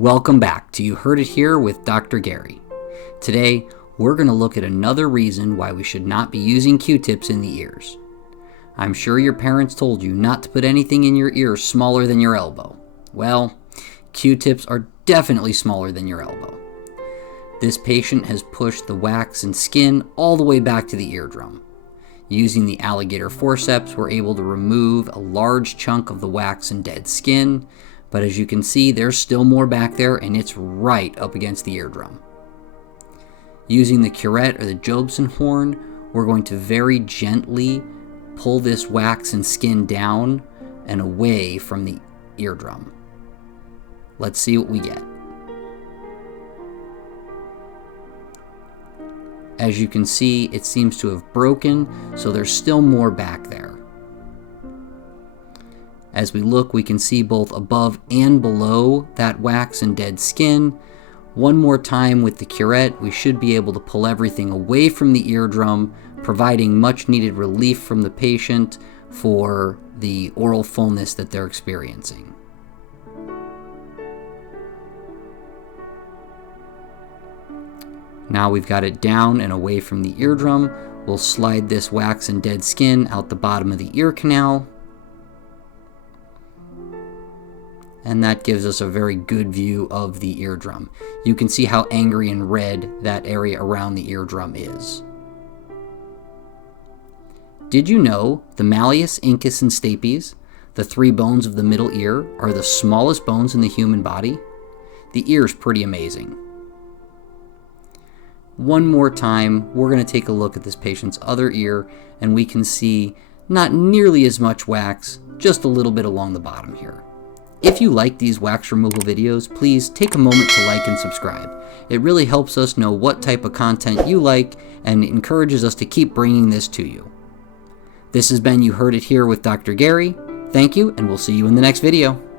Welcome back to You Heard It Here with Dr. Gary. Today, we're going to look at another reason why we should not be using Q-tips in the ears. I'm sure your parents told you not to put anything in your ear smaller than your elbow. Well, Q-tips are definitely smaller than your elbow. This patient has pushed the wax and skin all the way back to the eardrum. Using the alligator forceps, we're able to remove a large chunk of the wax and dead skin, but as you can see, there's still more back there and it's right up against the eardrum. Using the curette or the Jobson horn, we're going to very gently pull this wax and skin down and away from the eardrum. Let's see what we get. As you can see, it seems to have broken, so there's still more back there. As we look, we can see both above and below that wax and dead skin. One more time with the curette, we should be able to pull everything away from the eardrum, providing much needed relief from the patient for the oral fullness that they're experiencing. Now we've got it down and away from the eardrum. We'll slide this wax and dead skin out the bottom of the ear canal. And that gives us a very good view of the eardrum. You can see how angry and red that area around the eardrum is. Did you know the malleus, incus, and stapes, the three bones of the middle ear, are the smallest bones in the human body? The ear is pretty amazing. One more time, we're going to take a look at this patient's other ear, and we can see not nearly as much wax, just a little bit along the bottom here. If you like these wax removal videos, please take a moment to like and subscribe. It really helps us know what type of content you like and encourages us to keep bringing this to you. This has been You Heard It Here with Dr. Gary. Thank you, and we'll see you in the next video.